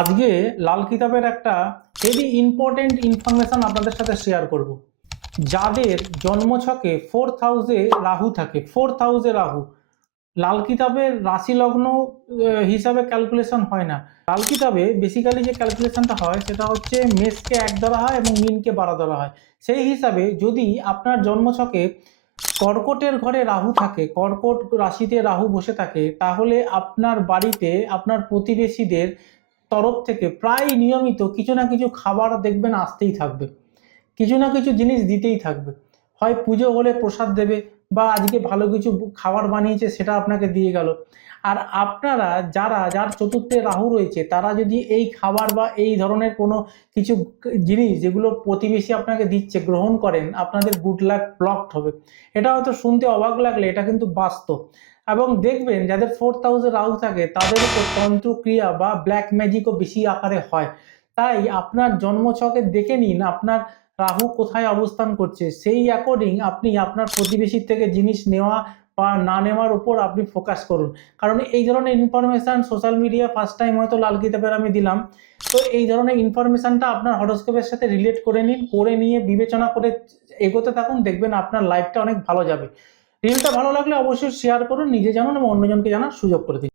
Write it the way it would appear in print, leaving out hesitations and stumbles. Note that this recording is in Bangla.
আজকে লাল কিতাবের একটা ভেরি ইম্পর্টেন্ট ইনফরমেশন আপনাদের সাথে শেয়ার করব। যাদের জন্মছকে 4th হাউসে রাহু থাকে, 4th হাউসে রাহু, লাল কিতাবের রাশি লগ্ন হিসাবে ক্যালকুলেশন হয় না। লাল কিতাবে বেসিক্যালি যে ক্যালকুলেশনটা হয় সেটা হচ্ছে মেষকে 1 ধরা হয় এবং মিনকে 12 ধরা হয়। সেই হিসাবে যদি আপনার জন্মছকে কর্কটের ঘরে রাহু থাকে, কর্কট রাশিতে রাহু বসে থাকে, তাহলে আপনার বাড়িতে আপনার প্রতিবেশীদের তরফ থেকে প্রায় নিয়মিত কিছু না কিছু খাবার দেখবেন আসতেই থাকবে, কিছু না কিছু জিনিস দিতেই থাকবে। হয় পুজো হলে প্রসাদ দেবে, বা আজকে ভালো কিছু খাবার বানিয়েছে সেটা আপনাকে দিয়ে গেল। আর আপনারা যার চতুর্থে রাহু রয়েছে তারা যদি এই খাবার বা এই ধরনের কোনো কিছু জিনিস যেগুলো প্রতিবেশী আপনাকে দিচ্ছে গ্রহণ করেন, আপনাদের গুড লাক ব্লকড হবে। এটা হয়তো শুনতে অবাক লাগলে এটা কিন্তু বাস্তব। এবং দেখবেন যাদের 4th হাউসে রাহু থাকে তাদের উপর তন্ত্রক্রিয়া বা ব্ল্যাক ম্যাজিকও বেশি আকারে হয়। তাই আপনার জন্মছকে দেখে নিন আপনার রাহু কোথায় অবস্থান করছে, সেই অ্যাকর্ডিং আপনি আপনার প্রতিবেশীর থেকে জিনিস নেওয়া বা না নেওয়ার উপর আপনি ফোকাস করুন। কারণ এই ধরনের information social media first time হয়তো লাল কিতাবের আমি দিলাম। তো এই ধরনের ইনফরমেশনটা আপনার হরোস্কোপের সাথে রিলেট করে নিন, করে নিয়ে বিবেচনা করে এগোতে থাকুন, দেখবেন আপনার লাইফটা অনেক ভালো যাবে। রিলটা ভালো লাগলে অবশ্যই শেয়ার করুন, নিজে জানুন এবং অন্যজনকে জানার সুযোগ করে দিন।